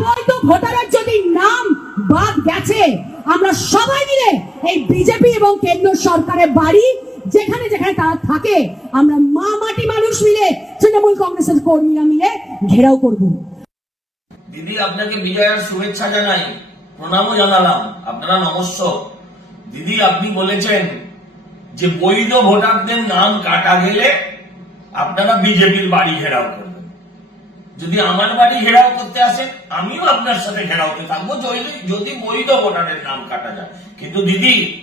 অবৈধ ভোটারের যদি নাম বাদ গেছে, আমরা সবাই মিলে এই বিজেপি এবং কেন্দ্র সরকারের বাড়ি যেখানে যেখানে তারা থাকে, আমরা মা মাটি মানুষ মিলে, তৃণমূল কংগ্রেসের কর্মীরা মিলে ঘেরাও করব। দিদি, আপনাকে বিজয়ার শুভেচ্ছা জানাই, প্রণামও জানালাম, আপনারা নমস্য। দিদি, আপনি বলেছেন যে বৈধ ভোটারদের নাম কাটা গেলে আপনারা বিজেপির বাড়ি ঘেরাও করবেন। যদি আমার বাড়ি ঘেরাও করতে আসেন আমিও আপনার সাথে ঘেরাওতে থাকব। যদি বৈধ ভোটারের নাম কাটা যায়। কিন্তু দিদি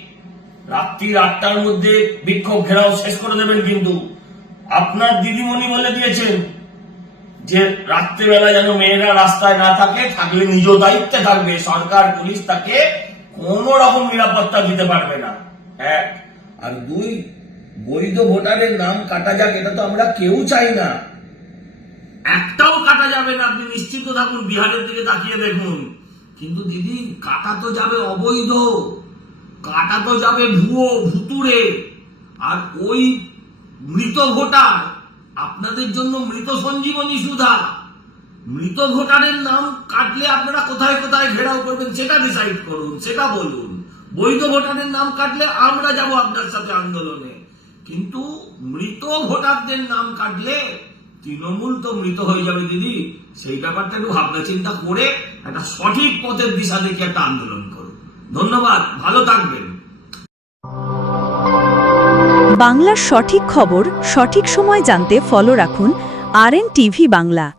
রাত্রি আটটার মধ্যে বিক্ষোভ ঘেরাও শেষ করে দেবেন কিন্তু। আপনার দিদিমণি বলে দিয়েছেন যে, রাত্রেবেলা যেন মেয়েরা রাস্তায় না থাকে, থাকলে নিজ দায়িত্বে থাকবে। সরকার, পুলিশ তাকে কোন রকম নিরাপত্তা দিতে পারবে না। এক। আর দুই, বৈধ ভোটারের নাম কাটা যাক, এটা তো আমরা কেউ চাই না। একটাও কাটা যাবে না, আপনি নিশ্চিত থাকুন, বিহারের দিকে তাকিয়ে দেখুন। কিন্তু দিদি, কাটা তো যাবে অবৈধ। কাটা তো যাবে ভুয়ো ভুতুরে আর ওই মৃত ভোটার, আপনাদের জন্য মৃত সঞ্জীবনী সুধা। মৃত ভোটারের নাম কাটলে আপনারা কোথায় কোথায় ঘেরাও করবেন, সেটা ডিসাইড করুন, সেটা বলুন। বৈধ ভোটারের নাম কাটলে আমরা যাব আপনার সাথে আন্দোলনে। কিন্তু মৃত ভোটারদের নাম কাটলে তৃণমূল তো মৃত হয়ে যাবে, দিদি। সেই ব্যাপারটা একটু ভাবনা চিন্তা করে একটা সঠিক পথের দিশা দেখে একটা আন্দোলন করো। ধন্যবাদ, ভালো থাকবেন। বাংলার সঠিক খবর সঠিক সময় জানতে ফলো রাখুন আর টিভি বাংলা।